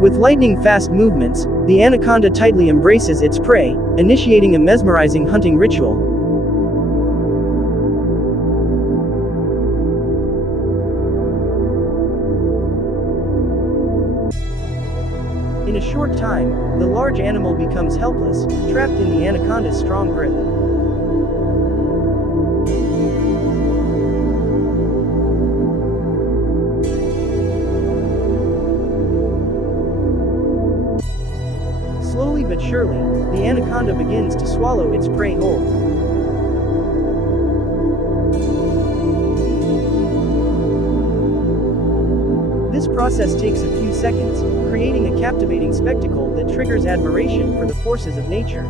With lightning-fast movements, the anaconda tightly embraces its prey, initiating a mesmerizing hunting ritual. In a short time, the large animal becomes helpless, trapped in the anaconda's strong grip. Slowly but surely, the anaconda begins to swallow its prey whole. This process takes a few seconds, creating a captivating spectacle that triggers admiration for the forces of nature.